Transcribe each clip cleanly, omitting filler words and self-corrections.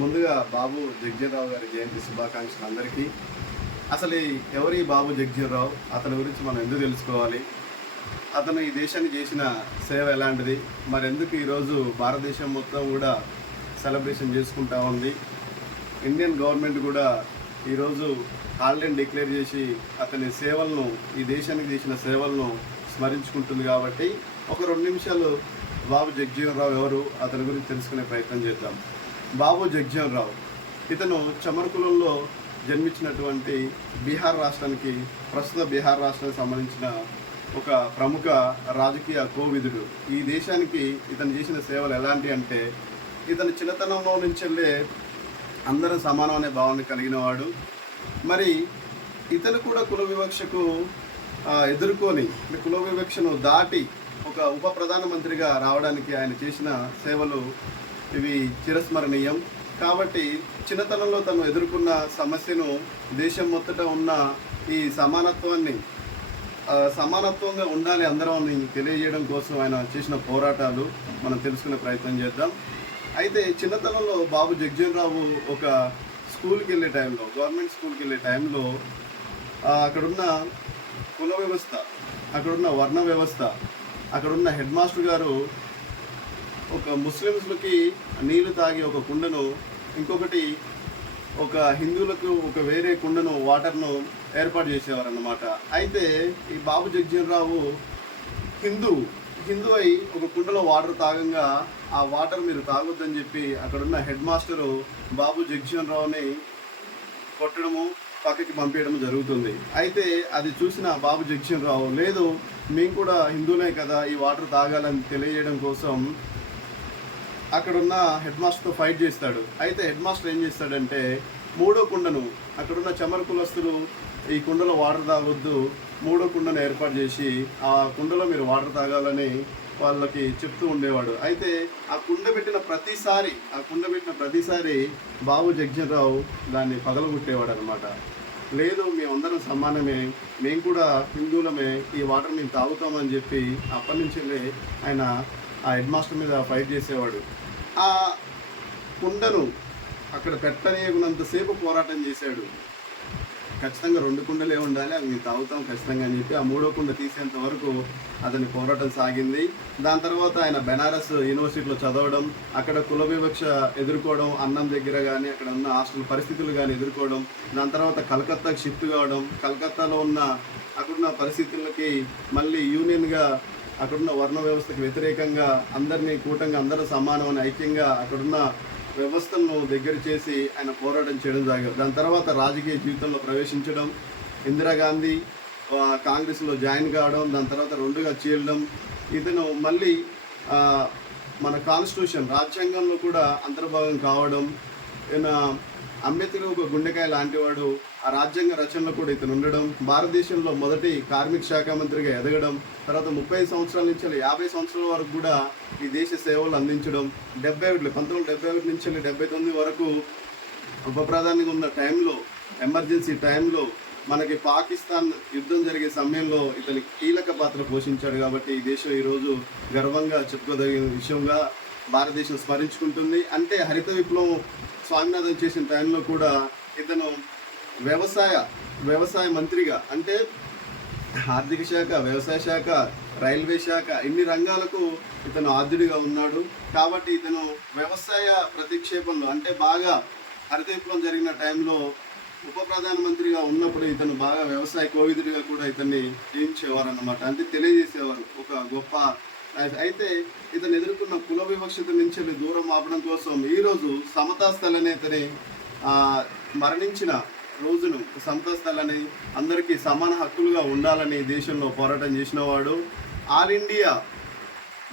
ముందుగా బాబు జగ్జీవన్రావు గారి జయంతి శుభాకాంక్షలు అందరికీ. అసలు ఎవరి బాబు జగ్జీవన్రావు, అతని గురించి మనం ఎందుకు తెలుసుకోవాలి, అతను ఈ దేశానికి చేసిన సేవ ఎలాంటిది, మరెందుకు ఈరోజు భారతదేశం మొత్తం కూడా సెలబ్రేషన్ చేసుకుంటా ఉంది. ఇండియన్ గవర్నమెంట్ కూడా ఈరోజు హాలిడేని డిక్లేర్ చేసి అతని సేవలను, ఈ దేశానికి చేసిన సేవలను స్మరించుకుంటుంది. కాబట్టి ఒక 2 నిమిషాలు బాబు జగ్జీవన్రావు ఎవరు, అతని గురించి తెలుసుకునే ప్రయత్నం చేద్దాం. బాబు జగ్జీవన్రావు ఇతను చమర్కులంలో జన్మించినటువంటి బీహార్ రాష్ట్రానికి, ప్రస్తుత బీహార్ రాష్ట్రానికి సంబంధించిన ఒక ప్రముఖ రాజకీయ కోవిదుడు. ఈ దేశానికి ఇతను చేసిన సేవలు ఎలాంటి అంటే, ఇతను చిన్నతనంలో నుంచెల్లే అందరూ సమానం అనే భావన కలిగిన వాడు. మరి ఇతను కూడా కుల వివక్షకు ఎదుర్కొని, కుల వివక్షను దాటి ఒక ఉప ప్రధానమంత్రిగా రావడానికి ఆయన చేసిన సేవలు ఇవి చిరస్మరణీయం. కాబట్టి చిన్నతనంలో తను ఎదుర్కొన్న సమస్యను, దేశం మొత్తట ఉన్న ఈ సమానత్వంగా ఉండాలి అందరం తెలియజేయడం కోసం ఆయన చేసిన పోరాటాలు మనం తెలుసుకునే ప్రయత్నం చేద్దాం. అయితే చిన్నతనంలో బాబు జగ్జీవన్రావు ఒక స్కూల్కి వెళ్ళే టైంలో, గవర్నమెంట్ స్కూల్కి వెళ్ళే టైంలో అక్కడున్న కుల వ్యవస్థ, అక్కడున్న వర్ణ వ్యవస్థ, అక్కడున్న హెడ్ మాస్టర్ గారు ఒక ముస్లిమ్స్లకి నీళ్లు తాగి ఒక కుండను, ఇంకొకటి ఒక హిందువులకు ఒక వేరే కుండను, వాటర్ను ఏర్పాటు చేసేవారన్నమాట. అయితే ఈ బాబు జగ్జీవన్రావు హిందూ అయి ఒక కుండలో వాటర్ తాగంగా ఆ వాటర్ మీరు తాగొద్దని చెప్పి అక్కడున్న హెడ్ మాస్టరు బాబు జగ్జీవన్రావుని కొట్టడము, పక్కకి పంపించడం జరుగుతుంది. అయితే అది చూసిన బాబు జగ్జీవన్రావు, లేదు మేము కూడా హిందువులే కదా, ఈ వాటర్ తాగాలని తెలియజేయడం కోసం అక్కడున్న హెడ్ మాస్టర్తో ఫైట్ చేస్తాడు. అయితే హెడ్ మాస్టర్ ఏం చేస్తాడంటే, 3వ కుండను, అక్కడున్న చమర్ కులస్తులు ఈ కుండలో వాటర్ తాగొద్దు, 3వ కుండను ఏర్పాటు చేసి ఆ కుండలో మీరు వాటర్ తాగాలని వాళ్ళకి చెప్తూ ఉండేవాడు. అయితే ఆ కుండ పెట్టిన ప్రతిసారి బాబు జగ్జీవన్రావు దాన్ని పగలగొట్టేవాడు అనమాట. లేదు మేమందరం సమానమే, మేము కూడా హిందువులమే, ఈ వాటర్ మేము తాగుతామని చెప్పి అప్పటి నుంచి ఆయన ఆ హెడ్ మాస్టర్ మీద ఫైట్ చేసేవాడు. ఆ కుండను అక్కడ పెట్టనీయకున్నంతసేపు పోరాటం చేశాడు. ఖచ్చితంగా 2 కుండలే ఉండాలి, అవి మేము తాగుతాం ఖచ్చితంగా అని చెప్పి ఆ 3వ కుండ తీసేంత వరకు అతని పోరాటం సాగింది. దాని తర్వాత ఆయన బెనారస్ యూనివర్సిటీలో చదవడం, అక్కడ కుల వివక్ష ఎదుర్కోవడం, అన్నం దగ్గర కానీ అక్కడ ఉన్న హాస్టల్ పరిస్థితులు కానీ ఎదుర్కోవడం, దాని తర్వాత కలకత్తాకి షిఫ్ట్ కావడం, కలకత్తాలో అక్కడున్న పరిస్థితులకి మళ్ళీ యూనియన్గా, అక్కడున్న వర్ణ వ్యవస్థకు వ్యతిరేకంగా అందరినీ కూటంగా అందరూ సమానం అని ఐక్యంగా అక్కడున్న వ్యవస్థలను దగ్గర చేసి ఆయన పోరాటం చేయడం జరిగింది. దాని తర్వాత రాజకీయ జీవితంలో ప్రవేశించడం, ఇందిరాగాంధీ కాంగ్రెస్లో జాయిన్ కావడం, దాని తర్వాత 2గా చీలడం, ఇతను మళ్ళీ మన కాన్స్టిట్యూషన్ రాజ్యాంగంలో కూడా అంతర్భాగం కావడం, ఈయన అంబేద్కర్ ఒక గుండెకాయ లాంటివాడు, ఆ రాజ్యాంగ రచనలో కూడా ఇతను ఉండడం, భారతదేశంలో మొదటి కార్మిక శాఖ మంత్రిగా ఎదగడం, తర్వాత 35 సంవత్సరాల నుంచి 50 సంవత్సరాల వరకు కూడా ఈ దేశ సేవలు అందించడం, 1971 నుంచి 1979 వరకు ఉప ప్రధానిగా ఉన్న టైంలో, ఎమర్జెన్సీ టైంలో మనకి పాకిస్తాన్ యుద్ధం జరిగే సమయంలో ఇతని కీలక పాత్ర పోషించాడు. కాబట్టి ఈ దేశం ఈరోజు గర్వంగా చెప్పుకోదగిన విషయంగా భారతదేశం స్మరించుకుంటుంది. అంటే హరిత విప్లవం స్వామినాథన్ చేసిన టైంలో కూడా ఇతను వ్యవసాయ మంత్రిగా, అంటే ఆర్థిక శాఖ, వ్యవసాయ శాఖ, రైల్వే శాఖ, ఇన్ని రంగాలకు ఇతను ఆద్యుడిగా ఉన్నాడు. కాబట్టి ఇతను వ్యవసాయ ప్రతిక్షేపంలో, అంటే బాగా హరిత విప్లవం జరిగిన టైంలో ఉప ప్రధానమంత్రిగా ఉన్నప్పుడు ఇతను బాగా వ్యవసాయ కోవిదుడిగా కూడా ఇతన్ని జయించేవారు అన్నమాట, అంటే తెలియజేసేవారు ఒక గొప్ప. అయితే ఇతను ఎదుర్కొన్న కుల వివక్షత నుంచి దూరం ఆపడం కోసం ఈరోజు సమతా స్థల్ అనే ఇతని మరణించిన రోజును, సమతా స్థల్ అని అందరికీ సమాన హక్కులుగా ఉండాలని దేశంలో పోరాటం చేసినవాడు. ఆల్ ఇండియా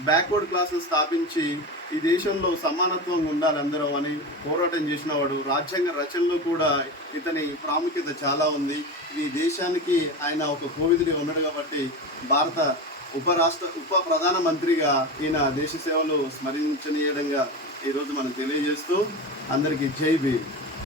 బ్యాక్వర్డ్ క్లాసెస్ స్థాపించి ఈ దేశంలో సమానత్వం ఉండాలి అందరూ అని పోరాటం చేసినవాడు. రాజ్యాంగ రచనలో కూడా ఇతని ప్రాముఖ్యత చాలా ఉంది. ఈ దేశానికి ఆయన ఒక కోవిదుడిగా ఉన్నాడు కాబట్టి భారత ఉప ప్రధానమంత్రిగా ఈయన దేశ సేవలు స్మరించనీయడంగా ఈరోజు మనం తెలియజేస్తూ అందరికీ జై భీమ్.